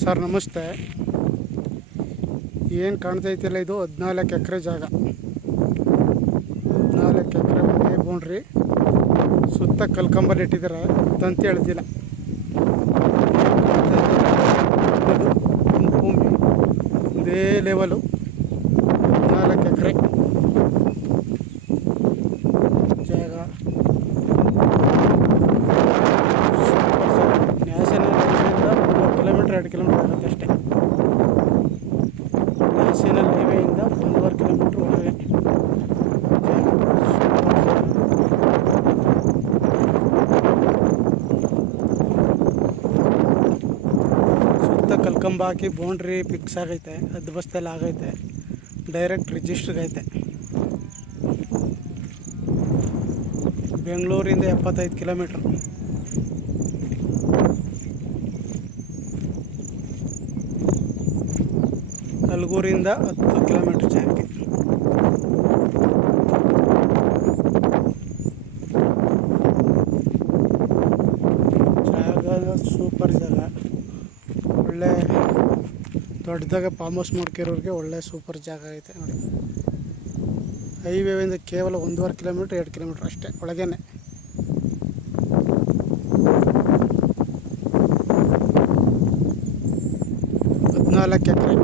Sir ನಮಸ್ತೆ. ಏನು ಕಾಣ್ತೈತಿಲ್ಲ, ಇದು 14 ಎಕರೆ ಜಾಗ. 14 ಎಕರೆ ಒಂದೇ ಬೌಂಡ್ರಿ, ಸುತ್ತ ಕಲ್ಕಂಬ ನೆಟ್ಟಿದ್ದಾರೆ, ತಂತಿ ಎಳ್ದಿಲ್ಲ. ಭೂಮಿ ಇದೇ ಲೆವೆಲು 14 ಎಕರೆ ಜಾಗ. ನ್ಯಾಷನಲ್ ಹೈವೇಯಿಂದ 1 ಕಿಲೋಮೀಟ್ರ್ 2 ಕಿಲೋಮೀಟ್ರ್ ಆಗುತ್ತೆ ಅಷ್ಟೇ. ನ್ಯಾಷನಲ್ ಹೈವೇಯಿಂದ 1.5 ಕಿಲೋಮೀಟ್ರ್ ಒಳಗೆ ಸುತ್ತ ಕಲ್ಕಂಬ ಹಾಕಿ ಬೌಂಡ್ರಿ ಫಿಕ್ಸ್ ಆಗೈತೆ, ಹದ್ಬಸ್ತಲ್ಲಿ ಆಗೈತೆ, ಡೈರೆಕ್ಟ್ ರಿಜಿಸ್ಟ್ರಿಗೆ. ಬೆಂಗಳೂರಿಂದ 75 ಕಿಲೋಮೀಟ್ರ್. ಕಲ್ಗೂರಿಂದ 10 ಕಿಲೋಮೀಟ್ರ್ ಜಾಗಕ್ಕೆ. ಜಾಗ ಸೂಪರ್ ಜಾಗ. ಒಳ್ಳೆ ದೊಡ್ಡದಾಗ ಫಾರ್ಮ್ ಹೌಸ್ ಮಾಡ್ಕಿರೋರಿಗೆ ಒಳ್ಳೆ ಸೂಪರ್ ಜಾಗ ಐತೆ ನೋಡಿ. ಹೈವೇಯಿಂದ ಕೇವಲ 1.5 ಕಿಲೋಮೀಟ್ರ್ 2 ಕಿಲೋಮೀಟ್ರ್ ಅಷ್ಟೇ ಒಳಗೇನೆ. 14 ಎಕರೆ.